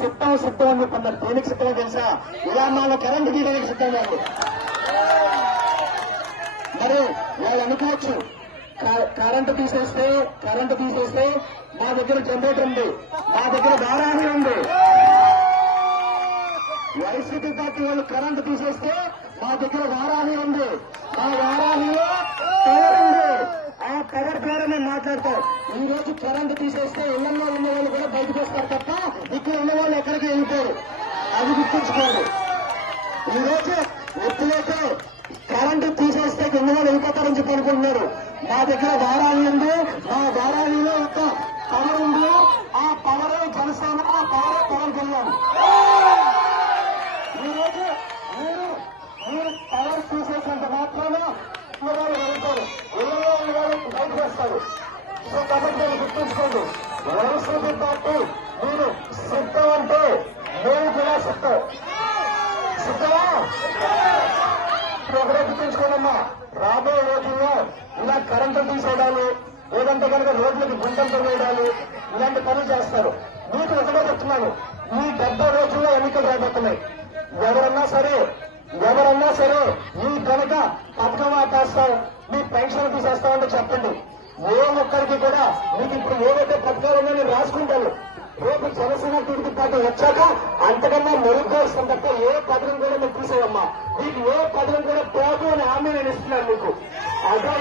సిద్ధం సిద్ధం అని చెప్పన్నారు. దేనికి సిద్ధం తెలుసా? విరామాల కరెంటు తీయడానికి సిద్ధంగా ఉంది. మరి వాళ్ళు అనుకోవచ్చు కరెంటు తీసేస్తే మా దగ్గర జనరేటర్ ఉంది, మా దగ్గర వారాహి ఉంది. వైసీపీ పార్టీ వాళ్ళు కరెంటు తీసేస్తే మా దగ్గర వారాహి ఉంది, మా వారాహిలో పవర్ ఉంది. ఆ పవర్ ద్వారా మేము మాట్లాడతాం. ఈ రోజు కరెంటు తీసేస్తే ఇళ్లలో ఉన్న వాళ్ళు కూడా బయటకు వస్తారు తప్ప ఇక్కడ ఉన్న వాళ్ళు ఎక్కడికి వెళ్ళిపోరు. అది గుర్తుంచుకోండి. ఈ రోజు ఎప్పుడైతే కరెంటు తీసేస్తే కింద వాళ్ళు వెళ్ళిపోతారని చెప్పి అనుకుంటున్నారు. మా దగ్గర వారాహి ఉంది, మా వారాహిలో ఒక పవర్ ఉంది. ఆ పవరే జనసేన, ఆ పవరే పవన్ కళ్యాణ్. ఈ రోజు మీరు పవర్ తీసేసినంత మాత్రాన వాళ్ళు వెళ్తారు, ఇళ్లలో ఉన్న వాళ్ళు బయటకు వస్తారు. సో కాబట్టి మీరు గుర్తుంచుకోండి. వైసీపీ పార్టీ మీరు సిద్ధం అంటే మేము కూడా సిద్ధం. సిద్ధమా? ఒకటే గుర్తుంచుకోనమ్మా, రాబోయే రోజుల్లో ఇలా కరెంటు తీసేయడాలు, లేదంటే కనుక రోడ్లకి గుంటలు వేయడాలు, ఇలాంటి పనులు చేస్తారు. మీకు ఒకటే చెప్తున్నాను, ఈ 70 రోజుల్లో ఎన్నికలు రాబోతున్నాయి. ఎవరన్నా సరే ఈ కనుక పథకం ఆపేస్తాం, మీ పెన్షన్ తీసేస్తామంటే చెప్పండి. ఏ ఒక్కరికి కూడా మీకు ఇప్పుడు ఏవైతే పథకాలు ఉన్నాయో నేను రాసుకుంటాను. రేపు జనసేన టీడీపీ పార్టీ వచ్చాక అంతకన్నా మెరుగ్గా వస్తాం తప్ప ఏ పథకం కూడా మీరు తీసేయమ్మా. మీకు ఏ పథకం కూడా పోదు అని హామీ నేను ఇస్తున్నాను మీకు. అదే